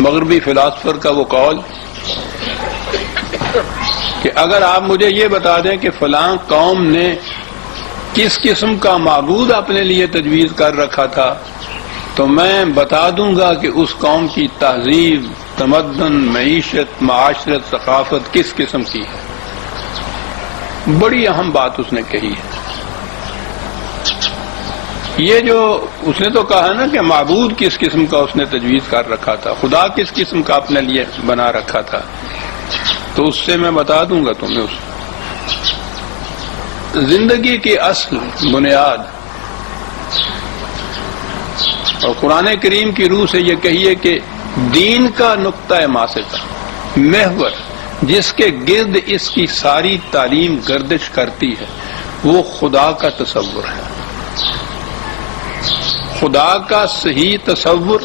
مغربی فلاسفر کا وہ قول کہ اگر آپ مجھے یہ بتا دیں کہ فلاں قوم نے کس قسم کا معبود اپنے لیے تجویز کر رکھا تھا تو میں بتا دوں گا کہ اس قوم کی تہذیب، تمدن، معیشت، معاشرت، ثقافت کس قسم کی ہے۔ بڑی اہم بات اس نے کہی ہے۔ یہ جو اس نے تو کہا نا کہ معبود کس قسم کا اس نے تجویز کر رکھا تھا، خدا کس قسم کا اپنے لیے بنا رکھا تھا، تو اس سے میں بتا دوں گا تمہیں اس زندگی کی اصل، بنیاد، اور قرآن کریم کی روح سے یہ کہیے کہ دین کا نقطہ ماسکہ، محور جس کے گرد اس کی ساری تعلیم گردش کرتی ہے، وہ خدا کا تصور ہے۔ خدا کا صحیح تصور،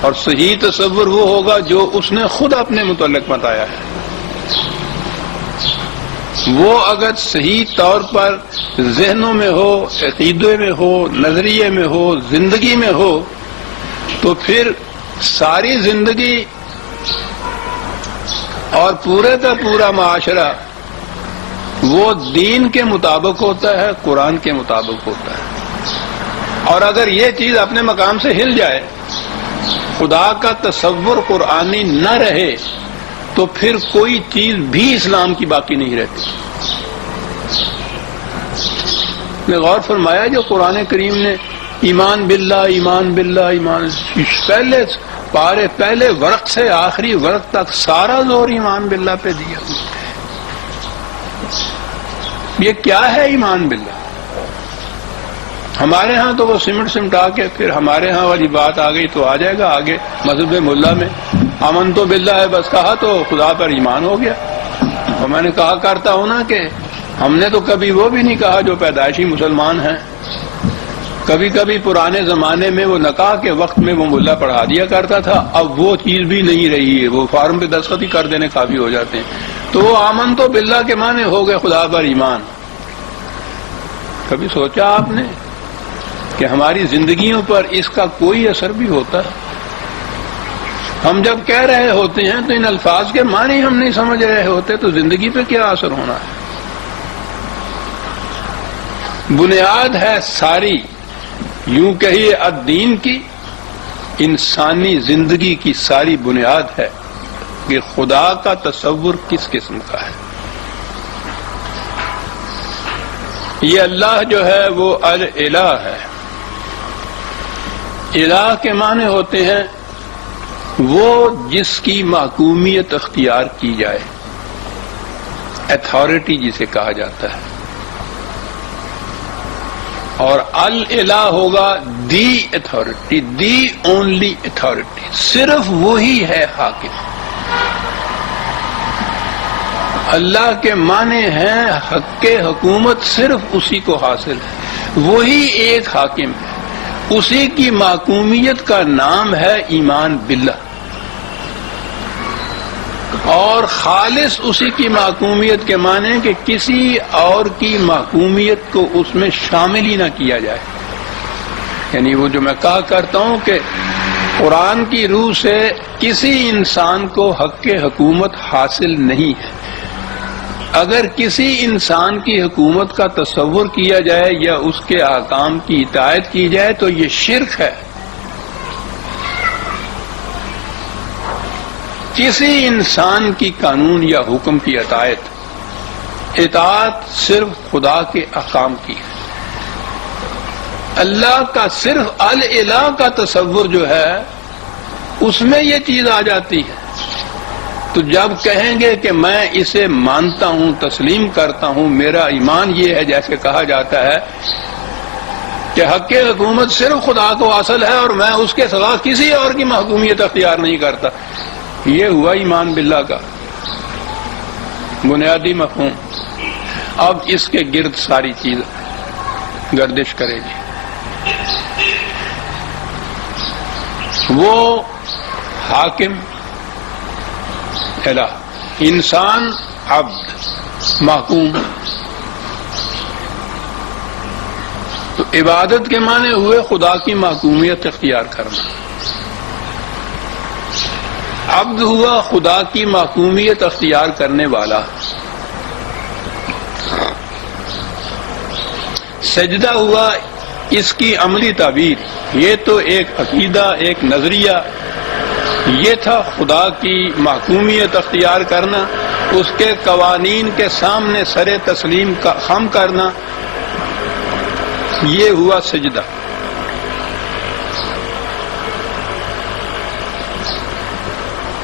اور صحیح تصور وہ ہوگا جو اس نے خود اپنے متعلق بتایا ہے۔ وہ اگر صحیح طور پر ذہنوں میں ہو، عقیدے میں ہو، نظریے میں ہو، زندگی میں ہو، تو پھر ساری زندگی اور پورے کا پورا معاشرہ وہ دین کے مطابق ہوتا ہے، قرآن کے مطابق ہوتا ہے۔ اور اگر یہ چیز اپنے مقام سے ہل جائے، خدا کا تصور قرآنی نہ رہے، تو پھر کوئی چیز بھی اسلام کی باقی نہیں رہتی۔ نے غور فرمایا جو قرآن کریم نے ایمان باللہ، ایمان باللہ، ایمان، پہلے ورق سے آخری ورق تک سارا زور ایمان باللہ پہ دیا۔ یہ کیا ہے ایمان باللہ؟ ہمارے ہاں تو وہ سمٹا کے پھر ہمارے ہاں والی بات آ گئی تو آ جائے گا آگے مذہب ملا میں، امن تو باللہ ہے بس کہا تو خدا پر ایمان ہو گیا۔ اور میں نے کہا کرتا ہوں نا کہ ہم نے تو کبھی وہ بھی نہیں کہا جو پیدائشی مسلمان ہیں۔ کبھی کبھی پرانے زمانے میں وہ نکاح کے وقت میں وہ ملا پڑھا دیا کرتا تھا، اب وہ چیز بھی نہیں رہی ہے، وہ فارم پہ دستخط ہی کر دینے کافی ہو جاتے ہیں۔ تو وہ آمن تو باللہ کے معنی ہو گئے خدا پر ایمان۔ کبھی سوچا آپ نے کہ ہماری زندگیوں پر اس کا کوئی اثر بھی ہوتا ہے؟ ہم جب کہہ رہے ہوتے ہیں تو ان الفاظ کے معنی ہم نہیں سمجھ رہے ہوتے، تو زندگی پہ کیا اثر ہونا ہے؟ بنیاد ہے ساری، یوں کہیے الدین کی، انسانی زندگی کی ساری بنیاد ہے کہ خدا کا تصور کس قسم کا ہے۔ یہ اللہ جو ہے وہ الہ ہے۔ الہ کے معنی ہوتے ہیں وہ جس کی محکومیت اختیار کی جائے، اتھارٹی جسے کہا جاتا ہے، اور الہ ہوگا the authority, the only authority, صرف وہی ہے حاکم۔ اللہ کے معنی ہیں حق حکومت صرف اسی کو حاصل ہے، وہی ایک حاکم ہے، اسی کی محکومیت کا نام ہے ایمان باللہ، اور خالص اسی کی محکومیت کے معنی کہ کسی اور کی محکومیت کو اس میں شامل ہی نہ کیا جائے۔ یعنی وہ جو میں کہا کرتا ہوں کہ قرآن کی روح سے کسی انسان کو حق حکومت حاصل نہیں ہے۔ اگر کسی انسان کی حکومت کا تصور کیا جائے یا اس کے احکام کی اطاعت کی جائے تو یہ شرک ہے۔ کسی انسان کی قانون یا حکم کی اطاعت صرف خدا کے احکام کی ہے۔ اللہ کا صرف الہ کا تصور جو ہے اس میں یہ چیز آ جاتی ہے۔ تو جب کہیں گے کہ میں اسے مانتا ہوں، تسلیم کرتا ہوں، میرا ایمان یہ ہے، جیسے کہا جاتا ہے کہ حق حکومت صرف خدا کو حاصل ہے اور میں اس کے سوا کسی اور کی محکومیت اختیار نہیں کرتا، یہ ہوا ایمان باللہ کا بنیادی مفہوم۔ اب اس کے گرد ساری چیز گردش کرے گی۔ وہ حاکم الہ، انسان عبد، محکوم۔ تو عبادت کے معنی ہوئے خدا کی محکومیت اختیار کرنا۔ عبد ہوا خدا کی محکومیت اختیار کرنے والا، سجدہ ہوا اس کی عملی تعبیر۔ یہ تو ایک عقیدہ، ایک نظریہ، یہ تھا خدا کی محکومیت اختیار کرنا، اس کے قوانین کے سامنے سر تسلیم خم کرنا، یہ ہوا سجدہ۔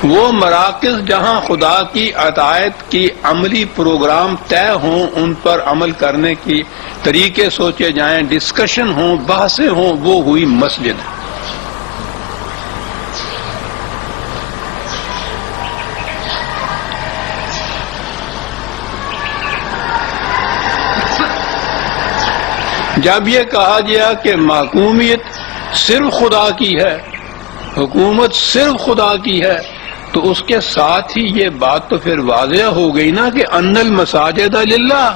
وہ مراکز جہاں خدا کی اطاعت کی عملی پروگرام طے ہوں، ان پر عمل کرنے کی طریقے سوچے جائیں، ڈسکشن ہوں، بحثیں ہوں، وہ ہوئی مسجد۔ جب یہ کہا گیا کہ محکومیت صرف خدا کی ہے، حکومت صرف خدا کی ہے، تو اس کے ساتھ ہی یہ بات تو پھر واضح ہو گئی نا کہ ان المساجد للہ۔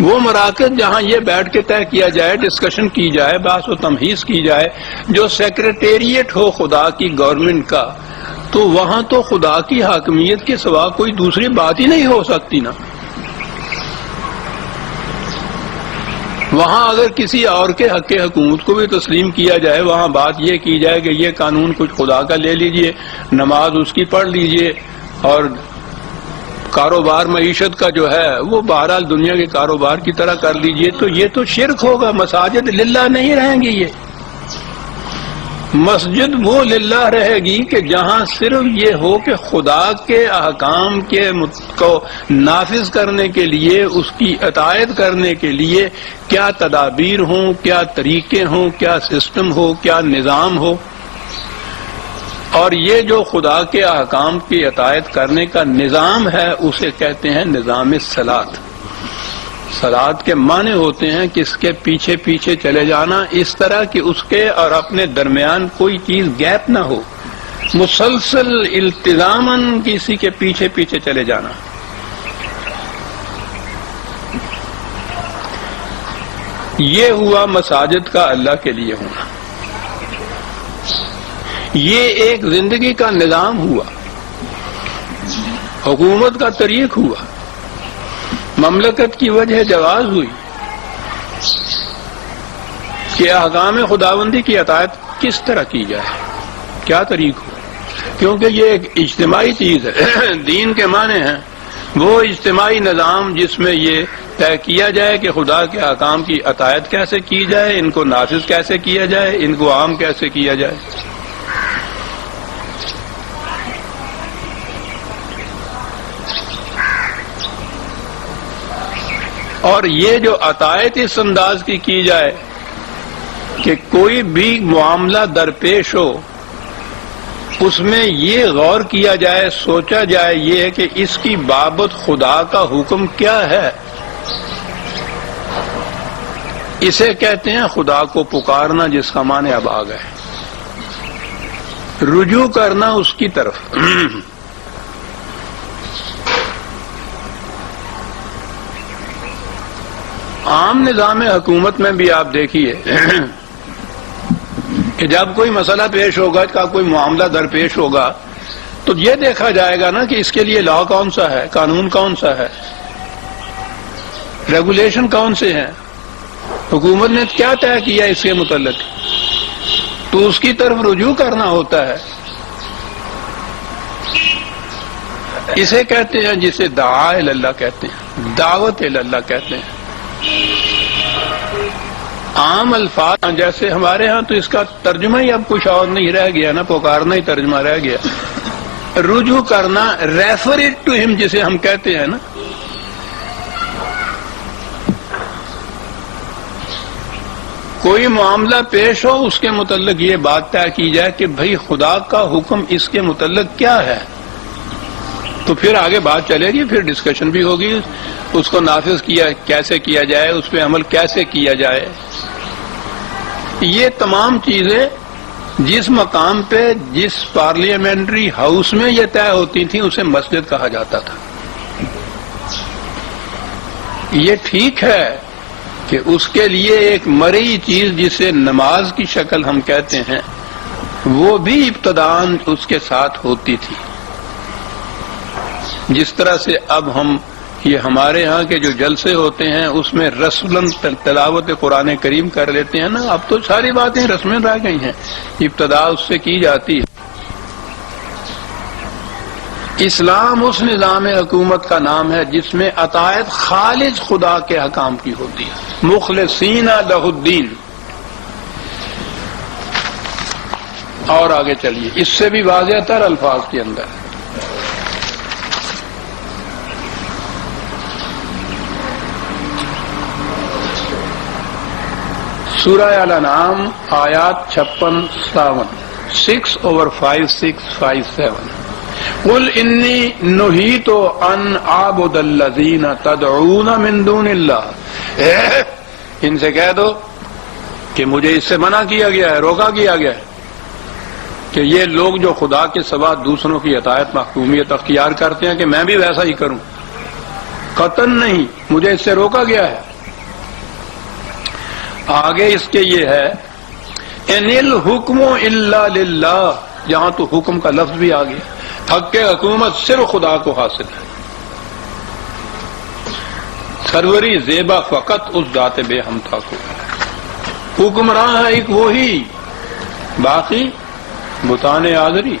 وہ مراکز جہاں یہ بیٹھ کے طے کیا جائے، ڈسکشن کی جائے، بحث و تمہیز کی جائے، جو سیکریٹریٹ ہو خدا کی گورنمنٹ کا، تو وہاں تو خدا کی حاکمیت کے سوا کوئی دوسری بات ہی نہیں ہو سکتی نا۔ وہاں اگر کسی اور کے حق حکومت کو بھی تسلیم کیا جائے، وہاں بات یہ کی جائے کہ یہ قانون کچھ خدا کا لے لیجئے، نماز اس کی پڑھ لیجئے، اور کاروبار معیشت کا جو ہے وہ بہرحال دنیا کے کاروبار کی طرح کر لیجئے، تو یہ تو شرک ہوگا۔ مساجد للہ نہیں رہیں گی، یہ مسجد وہ للہ رہے گی کہ جہاں صرف یہ ہو کہ خدا کے احکام کو نافذ کرنے کے لیے، اس کی اطاعت کرنے کے لیے کیا تدابیر ہوں، کیا طریقے ہوں، کیا سسٹم ہو، کیا نظام ہو۔ اور یہ جو خدا کے احکام کی اطاعت کرنے کا نظام ہے، اسے کہتے ہیں نظام صلاۃ۔ صلاۃ کے معنی ہوتے ہیں کہ اس کے پیچھے پیچھے چلے جانا، اس طرح کہ اس کے اور اپنے درمیان کوئی چیز گیپ نہ ہو، مسلسل التزاماً کسی کے پیچھے پیچھے چلے جانا۔ یہ ہوا مساجد کا اللہ کے لیے ہونا۔ یہ ایک زندگی کا نظام ہوا، حکومت کا طریق ہوا، مملکت کی وجہ جواز ہوئی کہ احکام خداوندی کی اطاعت کس طرح کی جائے، کیا طریق ہو، کیونکہ یہ ایک اجتماعی چیز ہے۔ دین کے معنی ہیں وہ اجتماعی نظام جس میں یہ طے کیا جائے کہ خدا کے احکام کی اطاعت کیسے کی جائے، ان کو نافذ کیسے کیا جائے، ان کو عام کیسے کیا جائے۔ اور یہ جو اطاعت اس انداز کی جائے کہ کوئی بھی معاملہ درپیش ہو، اس میں یہ غور کیا جائے، سوچا جائے یہ کہ اس کی بابت خدا کا حکم کیا ہے، اسے کہتے ہیں خدا کو پکارنا، جس کا معنی اب آ گئے، رجوع کرنا اس کی طرف۔ عام نظام حکومت میں بھی آپ دیکھیے کہ جب کوئی مسئلہ پیش ہوگا، کا کوئی معاملہ درپیش ہوگا، تو یہ دیکھا جائے گا نا کہ اس کے لیے لا کون سا ہے، قانون کون سا ہے، ریگولیشن کون سے ہیں، حکومت نے کیا طے کیا اس کے متعلق، تو اس کی طرف رجوع کرنا ہوتا ہے۔ اسے کہتے ہیں جسے دعا اللہ کہتے ہیں، دعوت اللہ کہتے ہیں۔ عام الفاظ جیسے ہمارے ہاں تو اس کا ترجمہ ہی اب کچھ اور نہیں رہ گیا نا، پکارنا ہی ترجمہ رہ گیا۔ رجوع کرنا، ریفر اٹ ٹو ہم جسے ہم کہتے ہیں نا، کوئی معاملہ پیش ہو، اس کے متعلق یہ بات طے کی جائے کہ بھئی خدا کا حکم اس کے متعلق کیا ہے، تو پھر آگے بات چلے گی، پھر ڈسکشن بھی ہوگی، اس کو نافذ کیسے کیا جائے، اس پہ عمل کیسے کیا جائے۔ یہ تمام چیزیں جس مقام پہ، جس پارلیمنٹری ہاؤس میں یہ طے ہوتی تھیں، اسے مسجد کہا جاتا تھا۔ یہ ٹھیک ہے کہ اس کے لیے ایک مرئی چیز جسے نماز کی شکل ہم کہتے ہیں وہ بھی ابتداءً اس کے ساتھ ہوتی تھی. جس طرح سے اب ہم یہ ہمارے ہاں کے جو جلسے ہوتے ہیں اس میں رسماً تلاوت قرآن کریم کر لیتے ہیں نا، اب تو ساری باتیں رسمیں رہ گئی ہیں، ابتدا اس سے کی جاتی ہے. اسلام اس نظام حکومت کا نام ہے جس میں اطاعت خالص خدا کے حکام کی ہوتی ہے، مخلصین لہ الدین. اور آگے چلیے، اس سے بھی واضح تر الفاظ کے اندر سورہ الانعام آیات 56-57 6/5-6-5-7. قل انی نہیت ان اعبد الذین تدعون من دون اللہ. ان سے کہہ دو کہ مجھے اس سے منع کیا گیا ہے، روکا کیا گیا ہے کہ یہ لوگ جو خدا کے سوا دوسروں کی اطاعت محکومیت اختیار کرتے ہیں کہ میں بھی ویسا ہی کروں. قطعاً نہیں، مجھے اس سے روکا گیا ہے. آگے اس کے یہ ہے ان الحکم الا للہ، جہاں تو حکم کا لفظ بھی آ گیا. حق کے حکومت صرف خدا کو حاصل ہے، سروری زیبا فقط اس ذات بے ہمتا کو. حکمراں ہے ایک وہی، باقی بتان آزری.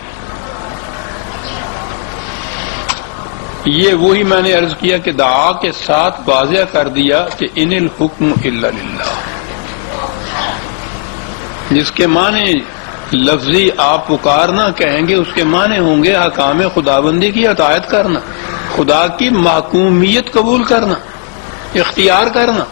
یہ وہی میں نے عرض کیا کہ دعا کے ساتھ واضح کر دیا کہ ان الحکم الا للہ، جس کے معنی لفظی آپ پکارنا کہیں گے اس کے معنی ہوں گے حکام خداوندی کی اطاعت کرنا، خدا کی محکومیت قبول کرنا، اختیار کرنا.